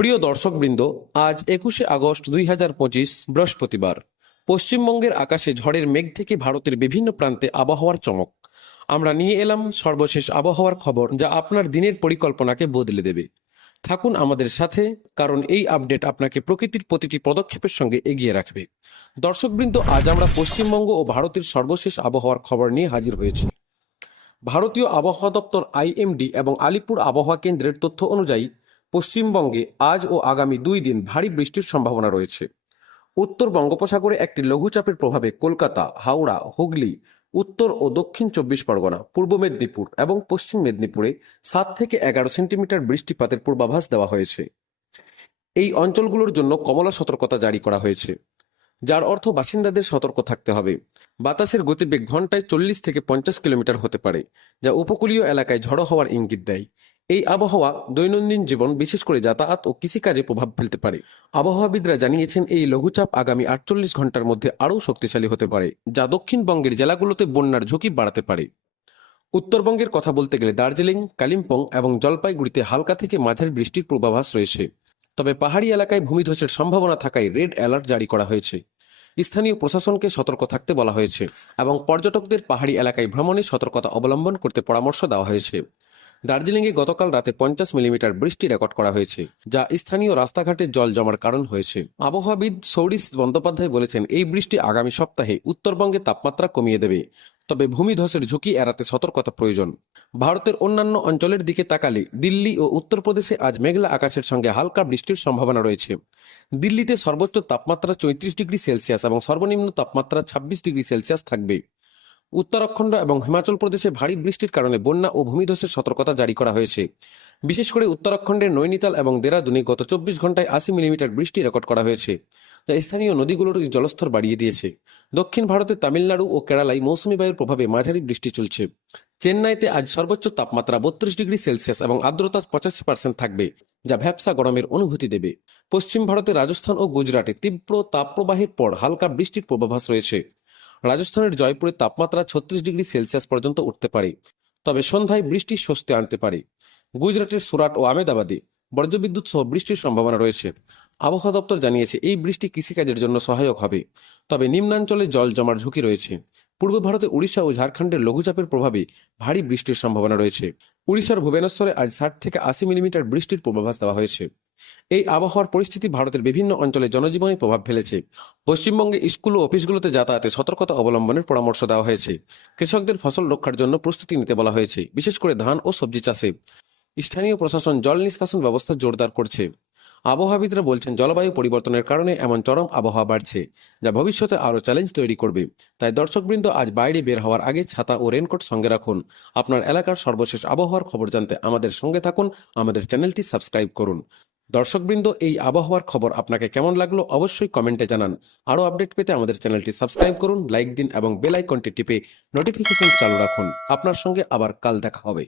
প্রিয় দর্শকবৃন্দ, আজ একুশে আগস্ট দুই হাজার পঁচিশ, বৃহস্পতিবার। পশ্চিমবঙ্গের আকাশে ঝড়ের মেঘ থেকে ভারতের বিভিন্ন প্রান্তে আবহাওয়ার চমক। আমরা নিয়ে এলাম সর্বশেষ আবহাওয়ার খবর যা আপনার দিনের পরিকল্পনাকে বদলে দেবে। থাকুন আমাদের সাথে, কারণ এই আপডেট আপনাকে প্রকৃতির প্রতিটি পদক্ষেপের সঙ্গে এগিয়ে রাখবে। দর্শকবৃন্দ, আজ আমরা পশ্চিমবঙ্গ ও ভারতের সর্বশেষ আবহাওয়ার খবর নিয়ে হাজির হয়েছি। ভারতীয় আবহাওয়া দপ্তর আইএমডি এবং আলিপুর আবহাওয়া কেন্দ্রের তথ্য অনুযায়ী পশ্চিমবঙ্গে আজ ও আগামী দুই দিন ভারী বৃষ্টির সম্ভাবনা রয়েছে। উত্তর বঙ্গোপসাগরে একটি লঘুচাপের প্রভাবে কলকাতা, হাওড়া, হুগলি, উত্তর ও দক্ষিণ চব্বিশ পরগনা, পূর্ব মেদিনীপুর এবং পশ্চিম মেদিনীপুরে সাত থেকে এগারো সেন্টিমিটার বৃষ্টিপাতের পূর্বাভাস দেওয়া হয়েছে। এই অঞ্চলগুলোর জন্য কমলা সতর্কতা জারি করা হয়েছে। যার অর্থ বাসিন্দাদের সতর্ক থাকতে হবে। বাতাসের গতিবেগ ঘন্টায় চল্লিশ থেকে পঞ্চাশ কিলোমিটার হতে পারে, যা উপকূলীয় এলাকায় ঝড়ো হওয়ার ইঙ্গিত দেয়। এই আবহাওয়া দৈনন্দিন জীবন, বিশেষ করে যাতায়াত ও কৃষিকাজে প্রভাব ফেলতে পারে। আবহাওয়াবিদরা জানিয়েছেন, এই লঘুচাপ আগামী আটচল্লিশ ঘণ্টার মধ্যে আরও শক্তিশালী হতে পারে, যা দক্ষিণবঙ্গের জেলাগুলোতে বন্যার ঝুঁকি বাড়াতে পারে। উত্তরবঙ্গের কথা বলতে গেলে দার্জিলিং, কালিম্পং এবং জলপাইগুড়িতে হালকা থেকে মাঝারি বৃষ্টির পূর্বাভাস রয়েছে। তবে পাহাড়ি এলাকায় ভূমিধসের সম্ভাবনা থাকায় রেড অ্যালার্ট জারি করা হয়েছে। স্থানীয় প্রশাসনকে সতর্ক থাকতে বলা হয়েছে এবং পর্যটকদের পাহাড়ি এলাকায় ভ্রমণে সতর্কতা অবলম্বন করতে পরামর্শ দেওয়া হয়েছে। দার্জিলিংয়ে গতকাল রাতে পঞ্চাশ মিলিমিটার বৃষ্টি রেকর্ড করা হয়েছে, যা স্থানীয় রাস্তাঘাটে জল জমার কারণ হয়েছে। আবহাওয়াবিদ সৌরিশ বন্দ্যোপাধ্যায় বলেছেন, এই বৃষ্টি আগামী সপ্তাহে উত্তরবঙ্গে তাপমাত্রা কমিয়ে দেবে, তবে ভূমিধসের ঝুঁকি এড়াতে সতর্কতা প্রয়োজন। ভারতের অন্যান্য অঞ্চলের দিকে তাকালে দিল্লি ও উত্তরপ্রদেশে আজ মেঘলা আকাশের সঙ্গে হালকা বৃষ্টির সম্ভাবনা রয়েছে। দিল্লিতে সর্বোচ্চ তাপমাত্রা চৈত্রিশ ডিগ্রি সেলসিয়াস এবং সর্বনিম্ন তাপমাত্রা ছাব্বিশ ডিগ্রি সেলসিয়াস থাকবে। উত্তরাখণ্ড এবং হিমাচল প্রদেশে ভারী বৃষ্টির কারণে বন্যা ও ভূমিধসের সতর্কতা জারি করা হয়েছে। বিশেষ করে উত্তরাখণ্ডের নৈনিতাল এবং দেরাদুনে গত চব্বিশ ঘন্টায় আশি মিলিমিটার বৃষ্টি রেকর্ড করা হয়েছে। যা স্থানীয় নদীগুলোর জলস্তর বাড়িয়ে দিয়েছে। দক্ষিণ ভারতের তামিলনাড়ু ও কেরালায় মৌসুমী বায়ুর প্রভাবে মাঝারি বৃষ্টি চলছে। চেন্নাইতে আজ সর্বোচ্চ তাপমাত্রা বত্রিশ ডিগ্রি সেলসিয়াস এবং আর্দ্রতা পঁচাশি পার্সেন্ট থাকবে, যা ভ্যাবসা গরমের অনুভূতি দেবে। পশ্চিম ভারতের রাজস্থান ও গুজরাটে তীব্র তাপপ্রবাহের পর হালকা বৃষ্টির পূর্বাভাস রয়েছে। রাজস্থানের জয়পুরে তাপমাত্রা ছত্রিশ ডিগ্রি সেলসিয়াস পর্যন্ত উঠতে পারে। তবে সন্ধ্যায় বৃষ্টি স্বস্তি আনতে পারে। গুজরাটের সুরাট ও আমেদাবাদে বজ্রবিদ্যুৎ সহ বৃষ্টির সম্ভাবনা রয়েছে। আবহাওয়া দপ্তর জানিয়েছে, এই বৃষ্টি কৃষিকাজের জন্য সহায়ক হবে। তবে নিম্নাঞ্চলে জল জমার ঝুঁকি রয়েছে। পূর্ব ভারতে উড়িষ্যা ও ঝাড়খণ্ডের লঘুচাপের প্রভাবে ভারী বৃষ্টির সম্ভাবনা রয়েছে। উড়িষ্যার ভুবনেশ্বরে আজ ষাট থেকে আশি মিলিমিটার বৃষ্টির পূর্বাভাস দেওয়া হয়েছে। এই আবহাওয়ার পরিস্থিতি ভারতের বিভিন্ন অঞ্চলে জনজীবনে প্রভাব ফেলেছে। পশ্চিমবঙ্গে স্কুল ও অফিসগুলোতে যাতায়াতে সতর্কতা অবলম্বনের পরামর্শ দেওয়া হয়েছে। কৃষকদের ফসল রক্ষার জন্য প্রস্তুতি নিতে বলা হয়েছে, বিশেষ করে ধান ও সবজি চাষে। স্থানীয় প্রশাসন জল নিষ্কাশন ব্যবস্থা জোরদার করছে। আবহাওয়াবিদরা বলছেন, জলবায়ু পরিবর্তনের কারণে এমন চরম আবহাওয়া বাড়ছে যা ভবিষ্যতে আরও চ্যালেঞ্জ তৈরি করবে। তাই দর্শকবৃন্দ আজ বাইরে বের হওয়ার আগে ছাতা ও রেনকোট সঙ্গে রাখুন। আপনার এলাকার সর্বশেষ আবহাওয়ার খবর জানতে আমাদের সঙ্গে থাকুন, আমাদের চ্যানেলটি সাবস্ক্রাইব করুন। দর্শকবৃন্দ, এই আবহাওয়ার খবর আপনাকে কেমন লাগল অবশ্যই কমেন্টে জানান। আরও আপডেট পেতে আমাদের চ্যানেলটি সাবস্ক্রাইব করুন লাইক দিন এবং বেল আইকনটি টিপে নোটিফিকেশন চালু রাখুন। আপনার সঙ্গে আবার কাল দেখা হবে।